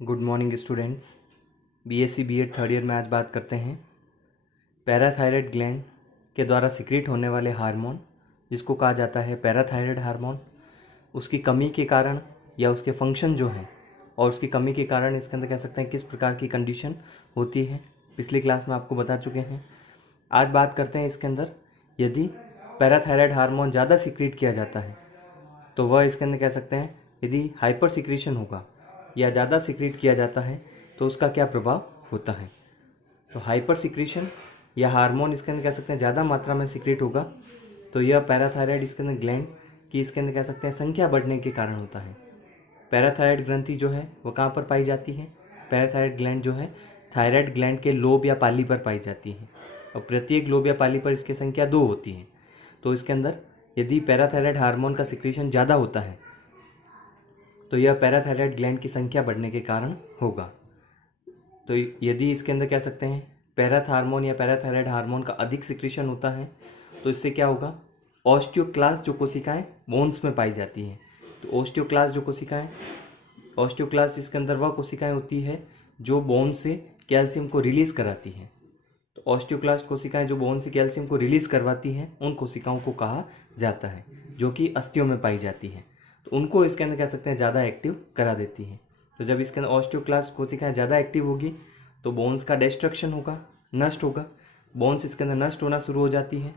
Good morning students. BSc BEd third year में आज बात करते हैं पैराथायराइड ग्लैंड के द्वारा सिक्रीट होने वाले हार्मोन जिसको कहा जाता है पैराथायराइड हार्मोन, उसकी कमी के कारण या उसके फंक्शन जो हैं और उसकी कमी के कारण इसके अंदर कह सकते हैं किस प्रकार की कंडीशन होती है, पिछली क्लास में आपको बता चुके हैं। आज बात करते हैं इसके अंदर यदि पैराथायराइड हार्मोन ज़्यादा सिक्रीट किया जाता है तो वह इसके अंदर कह सकते हैं यदि हाइपर सिक्रीशन होगा या ज़्यादा सिक्रीट किया जाता है तो उसका क्या प्रभाव होता है। तो हाइपर सिक्रीशन या हार्मोन इसके अंदर कह सकते हैं ज़्यादा मात्रा में सिक्रीट होगा तो यह पैराथायराइड इसके अंदर ग्लैंड की इसके अंदर कह सकते हैं संख्या बढ़ने के कारण होता है। पैराथायराइड ग्रंथि जो है वो कहाँ पर पाई जाती है? पैराथायराइड ग्लैंड जो है थायराइड ग्लैंड के लोब या पाली पर पाई जाती है और प्रत्येक लोब या पाली पर इसकी संख्या 2 होती है। तो इसके अंदर यदि पैराथायराइड हार्मोन का सिक्रीशन ज़्यादा होता है तो यह पैराथायराइड ग्लैंड की संख्या बढ़ने के कारण होगा। तो यदि इसके अंदर कह सकते हैं पैराथार्मोन या पैराथायराइड हार्मोन का अधिक सिक्रीशन होता है तो इससे क्या होगा, ऑस्टियोक्लास्ट जो कोशिकाएं बोन्स में पाई जाती हैं। तो ऑस्टियोक्लास्ट जो कोशिकाएं, ऑस्टियोक्लास्ट इसके अंदर वह कोशिकाएं होती है जो बोन से कैल्शियम को रिलीज़ कराती हैं। तो ऑस्टियोक्लास्ट कोशिकाएं जो बोन से कैल्शियम को रिलीज़ करवाती हैं उन कोशिकाओं को कहा जाता है जो कि अस्थियों में पाई जाती हैं। तो उनको इसके अंदर कह सकते हैं ज़्यादा एक्टिव करा देती हैं। तो जब इसके अंदर ऑस्टियोक्लास्ट कोशिकाएं ज़्यादा एक्टिव होगी तो बोन्स का डिस्ट्रक्शन होगा, नष्ट होगा, बोन्स इसके अंदर नष्ट होना शुरू हो जाती है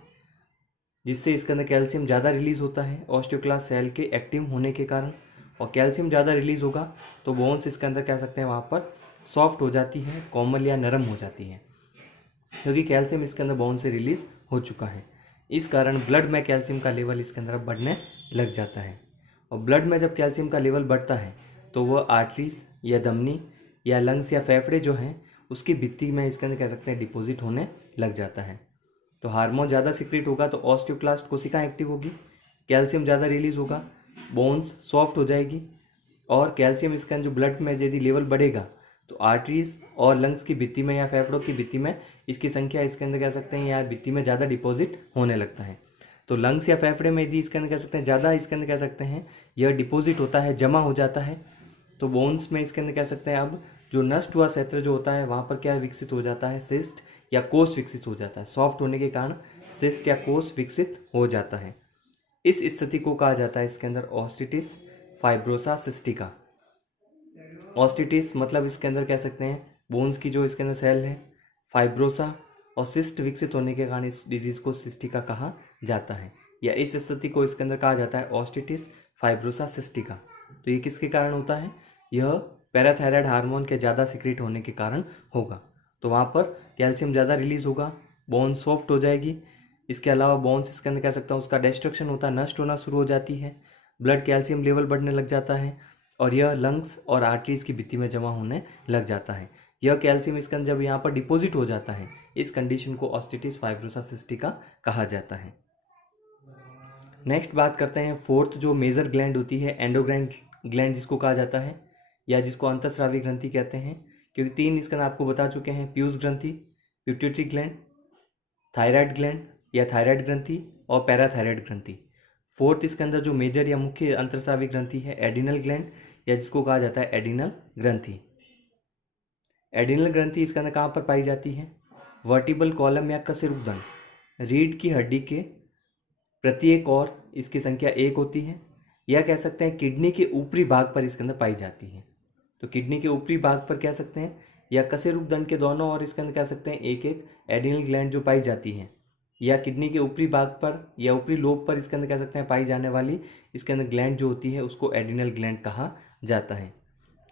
जिससे इसके अंदर कैल्शियम ज़्यादा रिलीज़ होता है ऑस्टियोक्लास्ट सेल के एक्टिव होने के कारण। और कैल्शियम ज़्यादा रिलीज़ होगा तो बोन्स इसके अंदर कह सकते हैं वहाँ पर सॉफ्ट हो जाती है, कोमल या नरम हो जाती है क्योंकि कैल्शियम इसके अंदर बोन से रिलीज़ हो चुका है। इस कारण ब्लड में कैल्शियम का लेवल इसके अंदर अब बढ़ने लग जाता है और ब्लड में जब कैल्शियम का लेवल बढ़ता है तो वह आर्टरीज या धमनी या लंग्स या फेफड़े जो हैं उसकी भित्ति में इसके अंदर कह सकते हैं डिपॉजिट होने लग जाता है। तो हार्मोन ज़्यादा सिक्रीट होगा तो ऑस्टियोक्लास्ट कोशिकाएं एक्टिव होगी, कैल्शियम ज़्यादा रिलीज़ होगा, बोन्स सॉफ्ट हो जाएगी और कैल्शियम इसके अंदर जो ब्लड में यदि लेवल बढ़ेगा तो आर्टरीज और लंग्स की भित्ति में या फेफड़ों की भित्ति में इसकी संख्या इसके अंदर कह सकते हैं या भित्ति में ज़्यादा डिपॉजिट होने लगता है। तो लंग्स या फेफड़े में यदि इसके अंदर कह सकते हैं ज़्यादा इसके अंदर कह सकते हैं यह डिपॉजिट होता है, जमा हो जाता है, तो बोन्स में इसके अंदर कह सकते हैं अब जो नष्ट हुआ क्षेत्र जो होता है वहाँ पर क्या विकसित हो जाता है, सिस्ट या कोष विकसित हो जाता है। सॉफ्ट होने के कारण सिस्ट या कोष विकसित हो जाता है। इस स्थिति को कहा जाता है इसके अंदर ऑस्टिटिस फाइब्रोसा सिस्टिका। ऑस्टिटिस मतलब इसके अंदर कह सकते हैं बोन्स की जो इसके अंदर सेल है, फाइब्रोसा और सिस्ट विकसित होने के कारण इस डिजीज़ को सिस्टिका कहा जाता है या इस स्थिति को इसके अंदर कहा जाता है ऑस्टिटिस फाइब्रोसा सिस्टिका। तो ये किसके कारण होता है? यह पैराथायराइड हार्मोन के ज़्यादा सिक्रीट होने के कारण होगा। तो वहाँ पर कैल्शियम ज़्यादा रिलीज़ होगा, बोन सॉफ्ट हो जाएगी, इसके अलावा बोन्स इसके अंदर कह सकता हूँ उसका डिस्ट्रक्शन होता है, नष्ट होना शुरू हो जाती है, ब्लड कैल्शियम लेवल बढ़ने लग जाता है और यह लंग्स और आर्टरीज की भित्ति में जमा होने लग जाता है। यह कैल्शियम इसके अंदर जब यहाँ पर डिपॉजिट हो जाता है इस कंडीशन को ऑस्टिटिस फाइब्रोसा सिस्टिका कहा जाता है। नेक्स्ट बात करते हैं फोर्थ जो मेजर ग्लैंड होती है एंडोक्राइन ग्लैंड जिसको कहा जाता है या जिसको अंतःस्रावी ग्रंथि कहते हैं, क्योंकि 3 इसके अंदर आपको बता चुके हैं, पीयूष ग्रंथि, पिट्यूटरी ग्लैंड, थायराइड ग्लैंड या थायराइड ग्रंथि और पैराथायराइड ग्रंथि। फोर्थ इसके अंदर जो मेजर या मुख्य अंतःस्रावी ग्रंथि है एडिनल ग्लैंड या जिसको कहा जाता है एडिनल ग्रंथि। एडिनल ग्रंथि इसके अंदर कहाँ पर पाई जाती है? वर्टिबल कॉलम या कशेरुकदंड रीढ़ की हड्डी के प्रत्येक और इसकी संख्या 1 होती है या कह सकते हैं किडनी के ऊपरी भाग पर इसके अंदर पाई जाती है। तो किडनी के ऊपरी भाग पर कह सकते हैं या कशेरुकदंड के दोनों और इसके अंदर कह सकते हैं एक एक एडिनल ग्लैंड जो पाई जाती है या किडनी के ऊपरी भाग पर या ऊपरी लोब पर इसके अंदर कह सकते हैं पाई जाने वाली इसके अंदर ग्लैंड जो होती है उसको एडिनल ग्लैंड कहा जाता है।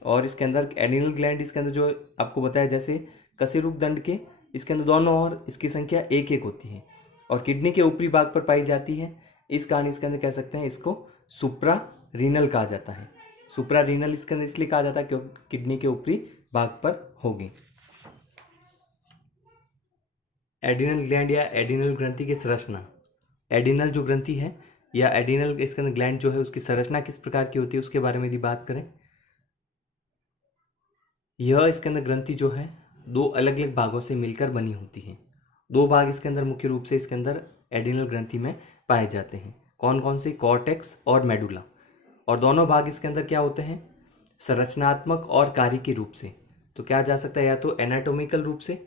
और इसके अंदर एडिनल ग्लैंड इसके अंदर जो आपको बताया जैसे कशेरुकदंड के इसके अंदर दोनों और इसकी संख्या 1-1 होती है और किडनी के ऊपरी भाग पर पाई जाती है। इस कारण इसके अंदर कह सकते हैं इसको सुप्रा रीनल कहा जाता है। सुप्रा रीनल इसके अंदर इसलिए कहा जाता है क्योंकि किडनी के ऊपरी भाग पर होगी। एडिनल ग्लैंड या एडिनल ग्रंथि की संरचना, एडिनल जो ग्रंथि है या एडिनल इसके अंदर ग्लैंड जो है उसकी संरचना किस प्रकार की होती है उसके बारे में यदि बात करें, यह इसके अंदर ग्रंथि जो है 2 अलग अलग भागों से मिलकर बनी होती है। 2 भाग इसके अंदर मुख्य रूप से इसके अंदर एडिनल ग्रंथि में पाए जाते हैं। कौन कौन से? कॉर्टेक्स और मेडुला। और दोनों भाग इसके अंदर क्या होते हैं? संरचनात्मक और कार्य के रूप से। तो क्या जा सकता है, या तो एनाटॉमिकल रूप से,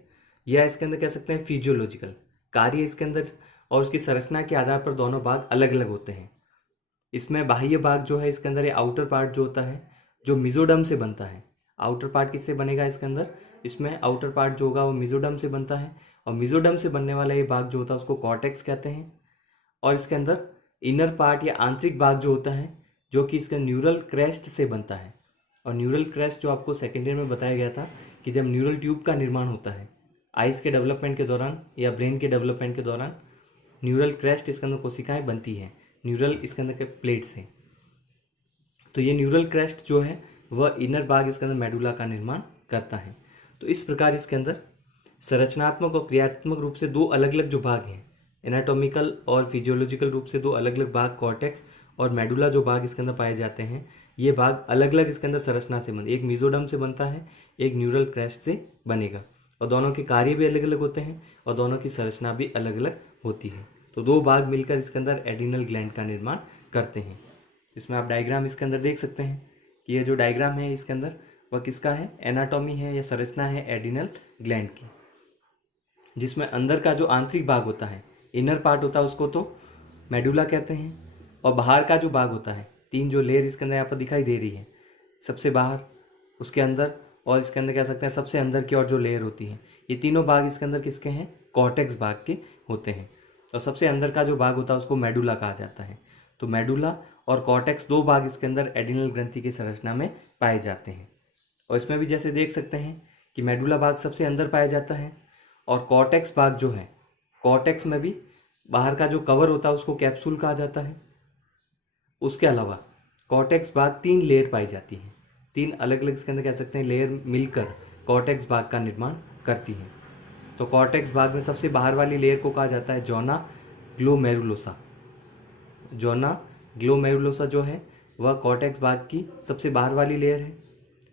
या इसके अंदर कह सकते हैं फिजियोलॉजिकल। कार्य इसके अंदर और उसकी संरचना के आधार पर दोनों भाग अलग अलग होते हैं। इसमें बाह्य भाग जो है इसके अंदर, ये आउटर पार्ट जो होता है जो मिजोडर्म से बनता है। आउटर पार्ट किससे बनेगा इसके अंदर, इसमें आउटर पार्ट जो होगा वो मिजोडर्म से बनता है, और मिजोडर्म से बनने वाला ये भाग जो होता है उसको कॉर्टेक्स कहते हैं। और इसके अंदर इनर पार्ट या आंतरिक भाग जो होता है जो कि इसका न्यूरल क्रेस्ट से बनता है। और न्यूरल क्रेस्ट जो आपको सेकेंड ईयर में बताया गया था कि जब न्यूरल ट्यूब का निर्माण होता है आइस के डेवलपमेंट के दौरान या ब्रेन के डेवलपमेंट के दौरान, न्यूरल क्रेस्ट इसके अंदर कोशिकाएं बनती हैं न्यूरल इसके अंदर के प्लेट से। तो ये न्यूरल क्रेस्ट जो है वह इनर भाग इसके अंदर मेडुला का निर्माण करता है। तो इस प्रकार इसके अंदर संरचनात्मक और क्रियात्मक रूप से दो अलग अलग जो भाग हैं, एनाटॉमिकल और फिजियोलॉजिकल रूप से दो अलग अलग भाग कॉर्टेक्स और मेडुला जो भाग इसके अंदर पाए जाते हैं, ये भाग अलग अलग इसके अंदर संरचना से बनते, एक मिजोडर्म से बनता है, एक न्यूरल क्रेस्ट से बनेगा, और दोनों के कार्य भी अलग अलग होते हैं और दोनों की संरचना भी अलग अलग होती है। तो दो भाग मिलकर इसके अंदर एड्रिनल ग्लैंड का निर्माण करते हैं। इसमें आप डायग्राम इसके अंदर देख सकते हैं कि ये जो डायग्राम है इसके अंदर वह किसका है, एनाटॉमी है या संरचना है एड्रिनल ग्लैंड की, जिसमें अंदर का जो आंतरिक भाग होता है, इनर पार्ट होता है, उसको तो मेडुला कहते हैं, और बाहर का जो भाग होता है, तीन जो लेयर इसके अंदर यहाँ पर दिखाई दे रही है, सबसे बाहर, उसके अंदर और इसके अंदर कह सकते हैं सबसे अंदर की और जो लेयर होती है, ये तीनों भाग इसके अंदर किसके हैं, कॉर्टेक्स भाग के होते हैं। और सबसे अंदर का जो भाग होता है उसको मेडुला कहा जाता है। तो मेडुला और कॉर्टेक्स दो भाग इसके अंदर एड्रिनल ग्रंथि की संरचना में पाए जाते हैं। और इसमें भी जैसे देख सकते हैं कि मेडुला भाग सबसे अंदर पाया जाता है, और कॉर्टेक्स भाग जो है, कॉर्टेक्स में भी बाहर का जो कवर होता है उसको कैप्सूल कहा जाता है। उसके अलावा कॉर्टेक्स भाग तीन लेयर पाई जाती हैं, तीन अलग अलग इसके अंदर कह सकते हैं लेयर मिलकर कॉर्टेक्स भाग का निर्माण करती हैं। तो कॉर्टेक्स भाग में सबसे बाहर वाली लेयर को कहा जाता है जोना ग्लोमेरुलोसा। जोना ग्लोमेरुलोसा जो है वह कॉर्टेक्स भाग की सबसे बाहर वाली लेयर है।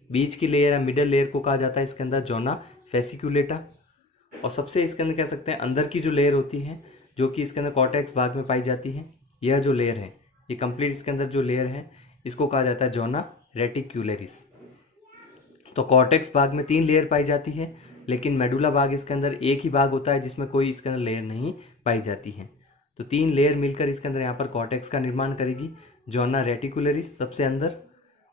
बीच की लेयर या मिडल लेयर को कहा जाता है इसके अंदर जोना फेसिकुलेटा। और सबसे इसके अंदर कह सकते हैं अंदर की जो लेयर होती है जो कि इसके अंदर कॉर्टेक्स भाग में पाई जाती है, यह जो लेयर है, ये कंप्लीट इसके अंदर जो लेयर है इसको कहा जाता है जोना रेटिक्युलरिस। तो कॉर्टेक्स भाग में तीन लेयर पाई जाती है, लेकिन मेडुला भाग इसके अंदर एक ही भाग होता है जिसमें कोई इसके अंदर लेयर नहीं पाई जाती है। तो तीन लेयर मिलकर इसके अंदर यहाँ पर कॉर्टेक्स का निर्माण करेगी। जोना रेटिकुलरिस सबसे अंदर,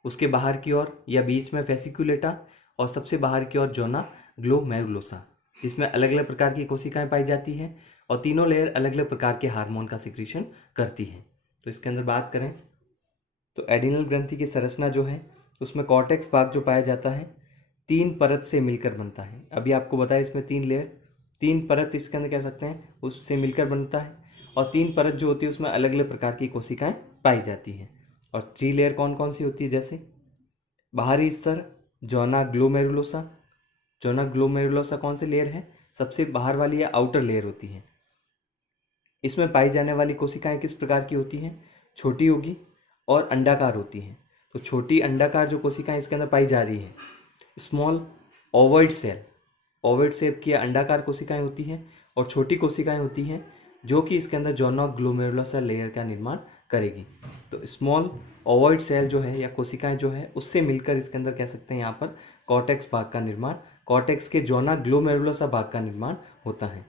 उसके बाहर की ओर या बीच में फेसिकुलेटा, और सबसे बाहर की ओर जोना ग्लोमेरुलोसा, जिसमें अलग अलग प्रकार की कोशिकाएं पाई जाती हैं और तीनों लेयर अलग अलग प्रकार के हार्मोन का सिक्रीशन करती हैं। तो इसके अंदर बात करें तो एड्रिनल ग्रंथि की संरचना जो है उसमें कॉर्टेक्स भाग जो पाया जाता है तीन परत से मिलकर बनता है। अभी आपको बताया इसमें तीन लेयर, तीन परत इसके अंदर कह सकते हैं उससे मिलकर बनता है, और तीन परत जो होती है उसमें अलग अलग प्रकार की कोशिकाएं पाई जाती हैं। और थ्री लेयर कौन कौन सी होती है, जैसे बाहरी स्तर जोना ग्लोमेरुलोसा। जोना ग्लोमेरुलोसा कौन सी लेयर है, सबसे बाहर वाली या आउटर लेयर होती है। इसमें पाई जाने वाली कोशिकाएं किस प्रकार की होती हैं, छोटी होगी और अंडाकार होती हैं। तो छोटी अंडाकार जो कोशिकाएं इसके अंदर पाई जा रही है, small ovoid cell, ovoid shape की अंडाकार कोशिकाएं होती हैं, और छोटी कोशिकाएं होती हैं जो कि इसके अंदर जोना ग्लोमेरुलोसा लेयर का निर्माण करेगी। तो स्मॉल ओवॉइड सेल जो है या कोशिकाएं जो है उससे मिलकर इसके अंदर कह सकते हैं यहाँ पर कॉर्टेक्स भाग का निर्माण, कॉर्टेक्स के जोना ग्लोमेरुलोसा भाग का निर्माण होता है।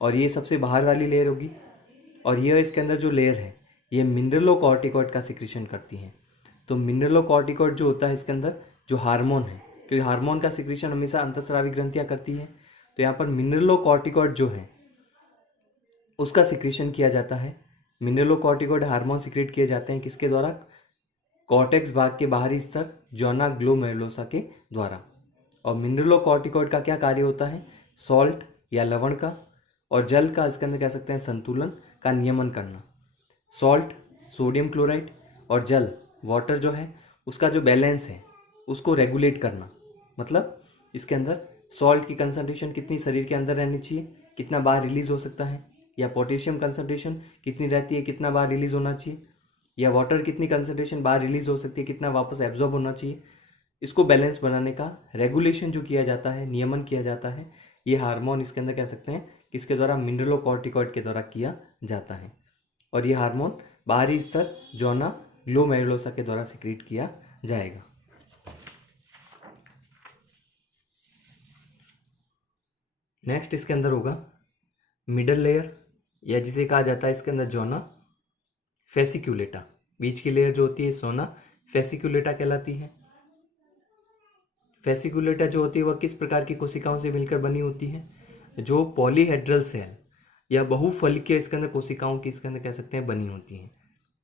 और ये सबसे बाहर वाली लेयर होगी, और यह इसके अंदर जो लेयर है ये मिनरलोकॉर्टिकॉइड का सिक्रीशन करती है। तो मिनरलोकॉर्टिकॉइड जो होता है इसके अंदर जो हार्मोन है, क्योंकि हार्मोन का सिक्रीशन हमेशा अंतःस्रावी ग्रंथियां करती है, तो यहाँ पर मिनरलोकॉर्टिकॉइड जो है उसका सिक्रीशन किया जाता है। मिनरलोकॉर्टिकॉइड हार्मोन सिक्रेट किए जाते हैं किसके द्वारा, कॉर्टेक्स भाग के बाहरी स्तर जोना ग्लोमेरुलोसा के द्वारा। और मिनरलोकॉर्टिकॉइड का क्या कार्य होता है, सॉल्ट या लवण का और जल का इसके अंदर कह सकते हैं संतुलन का नियमन करना। सॉल्ट सोडियम क्लोराइड और जल वाटर जो है उसका जो बैलेंस है उसको रेगुलेट करना। मतलब इसके अंदर सॉल्ट की कंसंट्रेशन कितनी शरीर के अंदर रहनी चाहिए, कितना बार रिलीज हो सकता है, या पोटेशियम कंसंट्रेशन कितनी रहती है, कितना बार रिलीज होना चाहिए, या वाटर कितनी कंसंट्रेशन बार रिलीज हो सकती है, कितना वापस एब्जॉर्ब होना चाहिए, इसको बैलेंस बनाने का रेगुलेशन जो किया जाता है, नियमन किया जाता है, ये हार्मोन इसके अंदर कह सकते हैं किसके द्वारा, मिनरलोकॉर्टिकॉइड के द्वारा किया जाता है। और ये हार्मोन बाहरी स्तर जोना ग्लोमेरुलोसा के द्वारा सिक्रीट किया जाएगा। नेक्स्ट इसके अंदर होगा मिडल लेयर, या जिसे कहा जाता है इसके अंदर जोना फेसिक्यूलेटा। बीच की लेयर जो होती है जोना फेसिक्यूलेटा कहलाती है। फेसिक्यूलेटा जो होती है वह किस प्रकार की कोशिकाओं से मिलकर बनी होती है? जो पॉलीहेड्रल सेल या बहुफलिकीय इसके अंदर कोशिकाओं की इसके अंदर कह सकते हैं बनी होती हैं।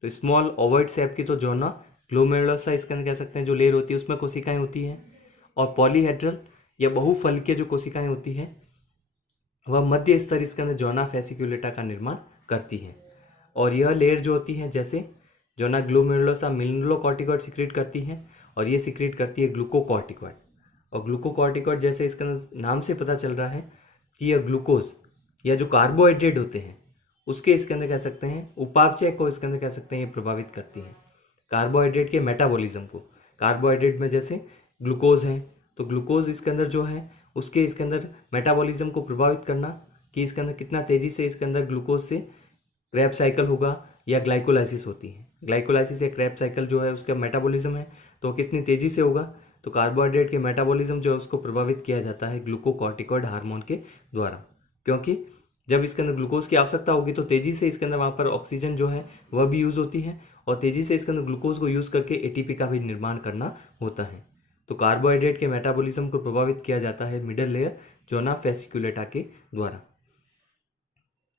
तो स्मॉल ओवॉइड शेप की तो जोना ग्लोमेरुलोसा इसके अंदर कह सकते हैं जो लेयर होती है उसमें कोशिकाएं होती हैं, और पॉलीहेड्रल या बहुफलिकीय जो कोशिकाएं होती हैं वह मध्य स्तर इसके अंदर जोना फेसिक्यूलेटा का निर्माण करती है। और यह लेयर जो होती है जैसे जोना ग्लोमेरुलोसा मिनरलोकॉर्टिकॉइड सिक्रीट करती है, और ये सिक्रीट करती है ग्लूकोकॉर्टिकॉइड। और ग्लूकोकॉर्टिकॉइड जैसे इसका नाम से पता चल रहा है कि यह ग्लूकोज या जो कार्बोहाइड्रेट होते हैं उसके इसके अंदर कह सकते हैं उपापचय को इसके अंदर कह सकते हैं ये प्रभावित करती है। कार्बोहाइड्रेट के मेटाबॉलिज्म को, कार्बोहाइड्रेट में जैसे ग्लूकोज है तो ग्लूकोज इसके अंदर जो है उसके इसके अंदर मेटाबॉलिज्म को प्रभावित करना कि इसके अंदर कितना तेज़ी से इसके अंदर ग्लूकोज से क्रैब साइकिल होगा या ग्लाइकोलाइसिस होती है। ग्लाइकोलाइसिस या क्रैब साइकिल जो है उसका मेटाबॉलिज्म है तो कितनी तेज़ी से होगा, तो कार्बोहाइड्रेट के मेटाबॉलिज्म जो है उसको प्रभावित किया जाता है ग्लूकोकॉर्टिकॉइड हार्मोन के द्वारा। क्योंकि जब इसके अंदर ग्लूकोज की आवश्यकता होगी तो तेज़ी से इसके अंदर वहाँ पर ऑक्सीजन जो है वह भी यूज़ होती है, और तेज़ी से इसके अंदर ग्लूकोज को यूज़ करके एटीपी का भी निर्माण करना होता है। तो कार्बोहाइड्रेट के मेटाबॉलिज्म को प्रभावित किया जाता है मिडल लेयर जोना फेसिक्यूलेटा के द्वारा।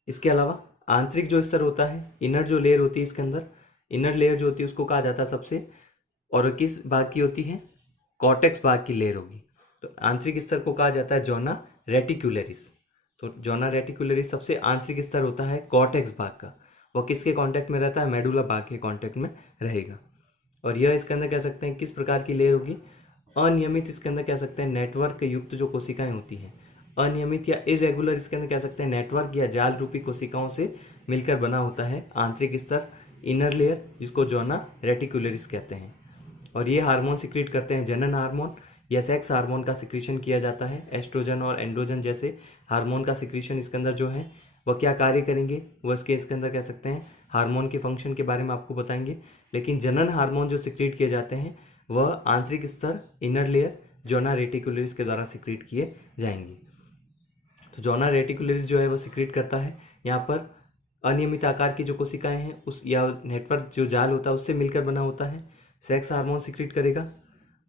इसके अलावा आंतरिक जो स्तर होता है, इनर जो लेयर होती है इसके अंदर, इनर लेयर जो होती है उसको कहा जाता है सबसे, और किस भाग की होती है? कॉर्टेक्स भाग की लेयर होगी। तो आंतरिक स्तर को कहा जाता है जोना रेटिकुलरिस। तो जोना रेटिकुलरिस सबसे आंतरिक स्तर होता है कॉर्टेक्स भाग का। वह किसके कांटेक्ट में रहता है? मेडुला भाग के कांटेक्ट में रहेगा। और यह इसके अंदर कह सकते हैं किस प्रकार की लेयर होगी? अनियमित इसके अंदर कह सकते हैं नेटवर्क युक्त जो कोशिकाएं होती हैं, अनियमित या इरेगुलर इसके अंदर कह सकते हैं नेटवर्क या जाल रूपी कोशिकाओं से मिलकर बना होता है आंतरिक स्तर इनर लेयर, जिसको जोना रेटिकुलरिस कहते हैं। और ये हार्मोन सिक्रीट करते हैं जनन हार्मोन या सेक्स हार्मोन का सिक्रीशन किया जाता है। एस्ट्रोजन और एंड्रोजन जैसे हार्मोन का सिक्रीशन इसके अंदर जो है वह क्या कार्य करेंगे, वह इसके अंदर कह सकते हैं हार्मोन के फंक्शन के बारे में आपको बताएंगे। लेकिन जनन हार्मोन जो सिक्रीट किए जाते हैं वह आंतरिक स्तर इनर लेयर जोना रेटिकुलरिस के द्वारा सिक्रीट किए जाएंगे। तो जोना रेटिकुलरिस जो है वो सिक्रीट करता है यहाँ पर अनियमित आकार की जो कोशिकाएं हैं उस या नेटवर्क जो जाल होता है उससे मिलकर बना होता है। सेक्स हार्मोन सिक्रीट करेगा।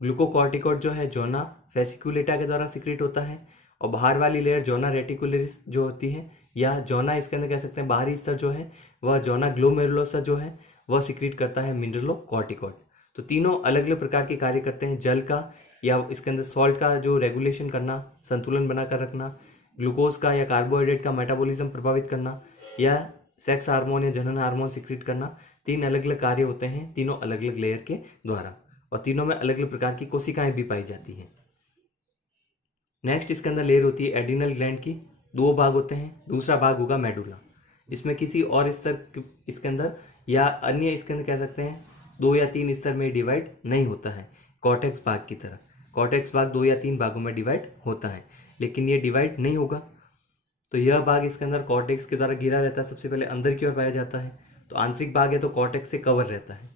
ग्लूकोकॉर्टिकॉइड जो है जोना फेसिकुलेटा के द्वारा सिक्रीट होता है, और बाहर वाली लेयर जोना रेटिकुलरिस जो होती है या जोना इसके अंदर कह सकते हैं बाहरी स्तर जो है वह जोना ग्लोमेरुलोसा जो है वह सिक्रीट करता है मिनरलोकॉर्टिकॉइड। तो तीनों अलग अलग प्रकार के कार्य करते हैं, जल का या इसके अंदर सॉल्ट का जो रेगुलेशन करना, संतुलन बनाकर रखना, ग्लूकोज का या कार्बोहाइड्रेट का मेटाबॉलिज्म प्रभावित करना, या सेक्स हार्मोन या जनन हार्मोन सिक्रीट करना। तीन अलग अलग कार्य होते हैं तीनों अलग अलग लेयर के द्वारा, और तीनों में अलग अलग प्रकार की कोशिकाएं भी पाई जाती हैं। नेक्स्ट इसके अंदर लेयर होती है एड्रिनल ग्लैंड की। दो भाग होते हैं, दूसरा भाग होगा मेडुला। इसमें किसी और स्तर इसके अंदर या अन्य इसके अंदर कह सकते हैं 2 या 3 स्तर में डिवाइड नहीं होता है कॉर्टेक्स भाग की तरह। कॉर्टेक्स भाग 2 या 3 भागों में डिवाइड होता है, लेकिन ये डिवाइड नहीं होगा। तो यह भाग इसके अंदर कॉर्टेक्स के द्वारा घिरा रहता है, सबसे पहले अंदर की ओर पाया जाता है। तो आंतरिक भाग है तो कॉर्टेक्स से कवर रहता है।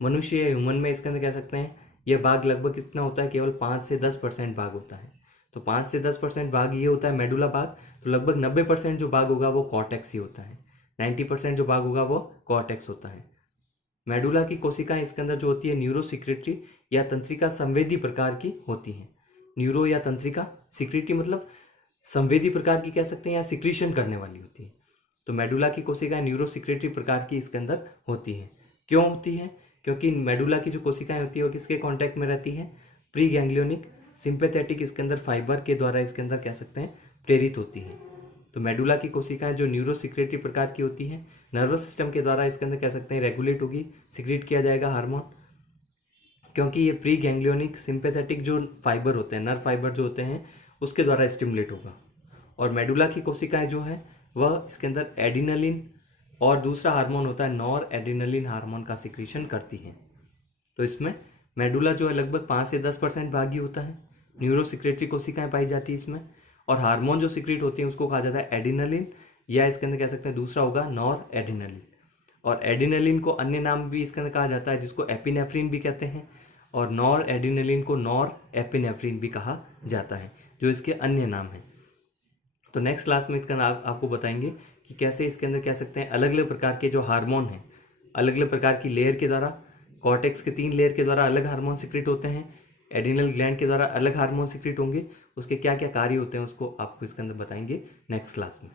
मनुष्य या ह्यूमन में इसके अंदर कह सकते हैं यह भाग लगभग कितना होता है? केवल 5 से 10% भाग होता है। तो 5 से 10% भाग ये होता है मेडुला भाग। तो लगभग 90% जो भाग होगा वो कॉर्टेक्स ही होता है। 90% जो भाग होगा वो कॉर्टेक्स होता है। मेडुला की कोशिकाएं इसके अंदर जो होती है न्यूरो सिक्रेटरी या तंत्रिका संवेदी प्रकार की होती हैं। न्यूरो या तंत्रिका, सिक्रेटरी मतलब संवेदी प्रकार की कह सकते हैं या सिक्रीशन करने वाली होती है। तो मेडुला की कोशिकाएं न्यूरो सिक्रेटरी प्रकार की इसके अंदर होती हैं। क्यों होती हैं? क्योंकि मेडुला की जो कोशिकाएं होती है वो किसके कांटेक्ट में रहती हैं? प्री गैंग्लियोनिक सिंपैथेटिक इसके अंदर फाइबर के द्वारा इसके अंदर कह सकते हैं प्रेरित होती हैं। तो मेडुला की कोशिकाएं जो न्यूरो सिक्रेटरी प्रकार की होती हैं, नर्वस सिस्टम के द्वारा इसके अंदर कह सकते हैं रेगुलेट होगी, सिक्रीट किया जाएगा हार्मोन। क्योंकि ये प्री गैंग्लियोनिक सिंपैथेटिक जो फाइबर होते हैं, नर्व फाइबर जो होते हैं उसके द्वारा स्टिमुलेट होगा। और मेडुला की कोशिकाएं जो है वह इसके अंदर एड्रिनलिन और दूसरा हार्मोन होता है नॉर एड्रिनलिन हार्मोन का सिक्रीशन करती हैं। तो इसमें मेडुला जो है लगभग 5 से 10% भागी होता है। न्यूरो सिक्रेटरी कोशिकाएं पाई जाती है इसमें, और हार्मोन जो सिक्रीट होती हैं उसको कहा जाता है एड्रिनलिन, या इसके अंदर कह सकते हैं दूसरा होगा नॉर एड्रिनलिन। और एड्रिनलिन को अन्य नाम भी इसके अंदर कहा जाता है जिसको एपिनेफ्रिन भी कहते हैं, और नॉर एड्रिनलिन को नॉर एपिनेफ्रिन भी कहा जाता है, जो इसके अन्य नाम हैं। तो नेक्स्ट क्लास में इसका आपको बताएंगे कि कैसे इसके अंदर कह सकते हैं अलग अलग प्रकार के जो हार्मोन हैं, अलग अलग प्रकार की लेयर के द्वारा, कॉर्टेक्स के 3 लेयर के द्वारा अलग हार्मोन सिक्रीट होते हैं, एड्रिनल ग्लैंड के द्वारा अलग हार्मोन सिक्रीट होंगे, उसके क्या क्या कार्य होते हैं उसको आपको इसके अंदर बताएंगे नेक्स्ट क्लास में।